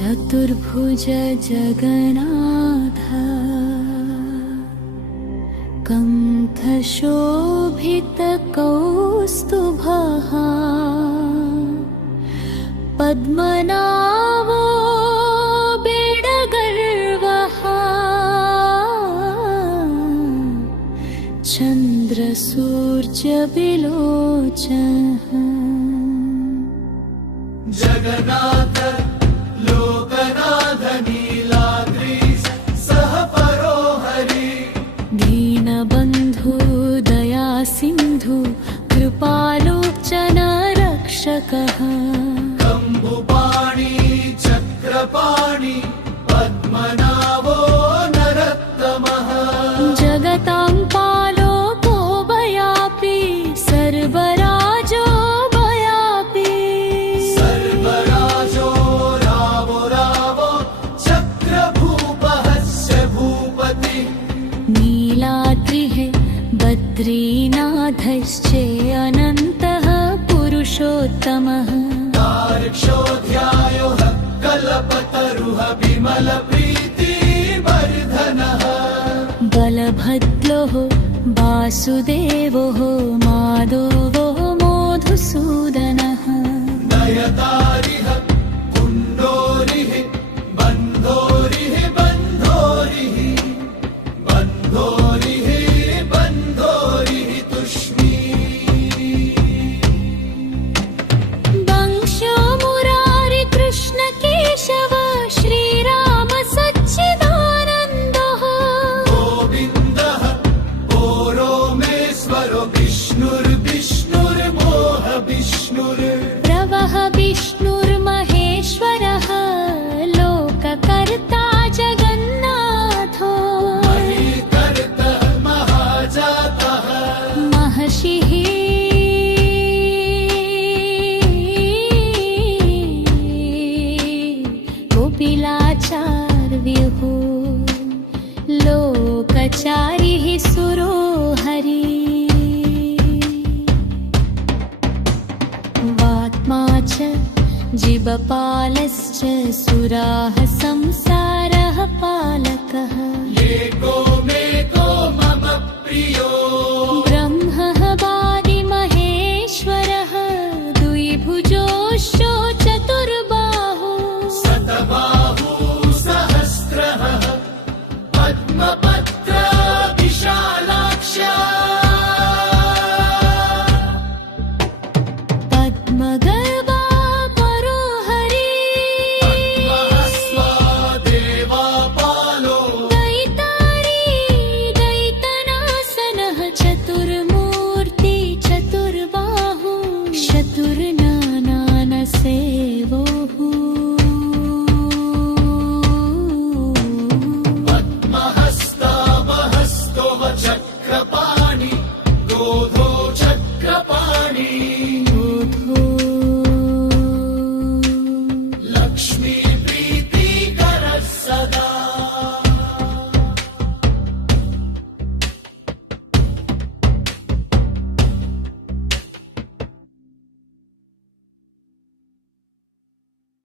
चतुर्भुज जगन्नाथ कण्ठशोभितकौस्तुभः पद्मनाभो बेडगर्वः चन्द्रसूर्यविलोचनः जगन्नाथ लोकनाथ नीलाद्रिः सह परो हरि दीनबन्धु दया सिन्धु कृपालोचन रक्षकः कम्बुपाणि चक्रपाणि पद्मनाभो नरोत्तमः जगतां पालको भयापि सर्वराजो भयापि सर्वराजो रावो रावो चक्रभूपस्य भूपति नीलाद्रिः बद्रीनाथश्च अनन्तः पुरुषोत्तमः तार्क्ष्योऽध्यायो कल्पतरुः विमलप्रीतिवर्धनः बलभद्रो वासुदेवो माधवो मधुसूदनः नयतारिः कुण्डोरिः बन्धोरिः बन्धोरिः बन्धोरिः बन्धोरिः तुष्णी वंशो मुरारि कृष्ण केशव श्रीराम सच्चिदानन्दः गोविन्दः पौरोमेश्वरो विष्णुर्विष्णुर्मोह विष्णुर् प्रवः विष्णुर्महेश्वरः लोककर्ता जगन्नाथो महीकर्तः महाजातः महर्षिः कोपिलाचार्युः लोकचारिः सुरो हरि वात्मा च जीवपालश्च सुराः संसारः पालकः एको मेको मम प्रियो ब्रह्मः वादिमहेश्वरः द्विभुजोश्च चतुर्बाहो शतबाहु सहस्रः पद्मपत्र विशालाक्ष पद्मगर्भ